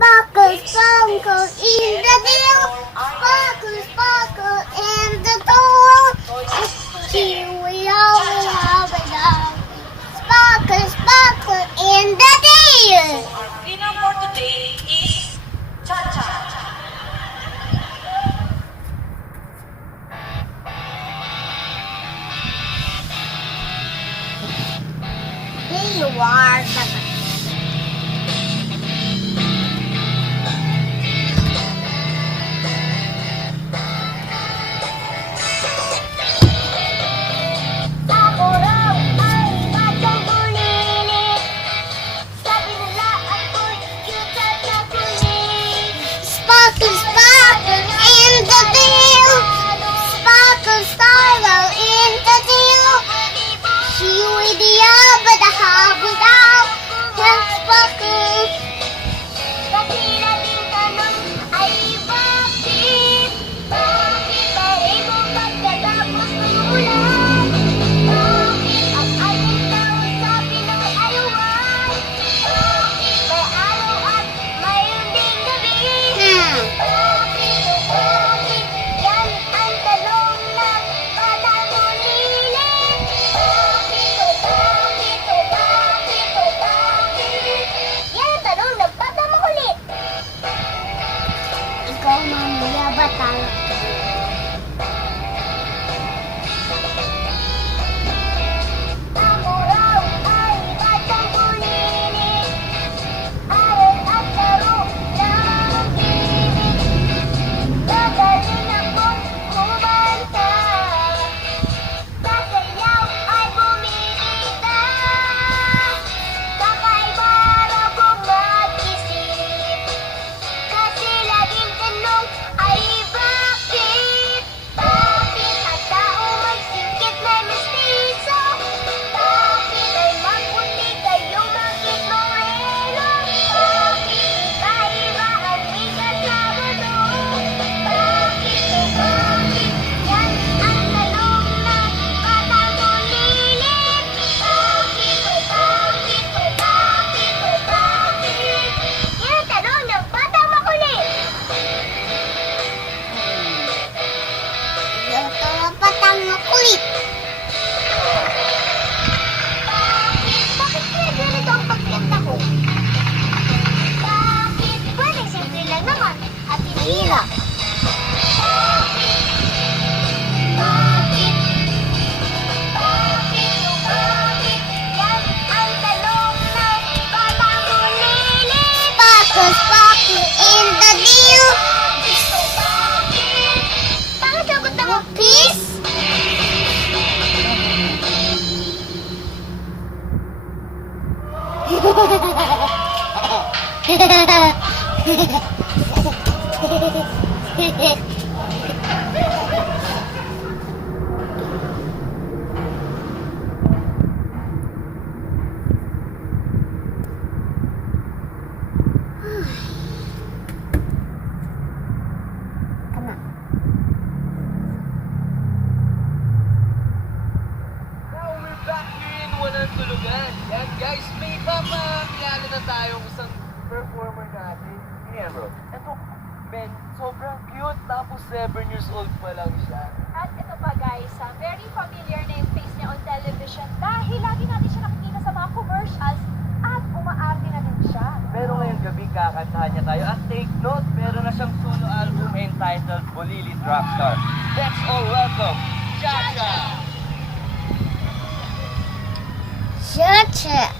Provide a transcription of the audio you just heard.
Sparkle, sparkle in the dew. Sparkle, sparkle in the door. Here we are, we have it all. Sparkle, sparkle in the dew. Our winner for today is Cha-Cha. Here you are. Ako raw ay batang bulilit. Sabi nila ako'y cute at nakulit. Sparkle, sparkle in the dew. Sparkle, sparkle in the dew. Here we are, but I have it out. Sparkle. Bakit ating tanong ay bakit? Bakit pareho pagkatapos ng ulan? Bakit ang ating taon sabi ng ayawan? Bakit may araw at mayroon ding gabi? Bakit o bakit? Yan ang tanong ng batang bulilit. Bakit o bakit o bakit o bakit? Yan ang tanong ng batang makulit. Ikaw mamaya batang. Ako raw ay batang bulilit. Aral at laro lamang ang pilit. Magaling akong kumanta. Kasayaw ay bumibita. Kakaiba raw kong mag-isip. Kasi laging tanong ay bakit? Bakit ang tao magsingkit na mestizo? Bakit ay maputi kayo bakit moreno? Bakit iba-iba ang bigat sa mundo? Bakit o bakit? Yan ang tanong ng batang bulilit. Bakit o bakit o bakit o bakit? Yan ang tanong ng batang makulit. Yan ang batang makulit. Bakit kaya ganito ang pagkanta ko? Bakit? Pwede simple lang naman at hinihila. Bakit? Bakit? Bakit o bakit? Yan ang tanong ng batang bulilit. Sparkle, sparkle in the dew. Bakit o bakit? Bakit sagot ako, please? Come on. Now we're back here in Walang Tulugan. Yan guys, may papakilala na tayong isang performer natin. Yan bro. Ito, Ben, sobrang cute. Tapos 7 years old pa lang siya. At ito pa guys, very familiar na yung face niya on television dahil lagi natin siya nakikita sa mga commercials at umaarte na din siya. Pero ngayong gabi kakantahan niya tayo. At take note, meron na siyang solo album entitled Bulilit Rockstar. Let's all welcome Cha-Cha! Cha-cha.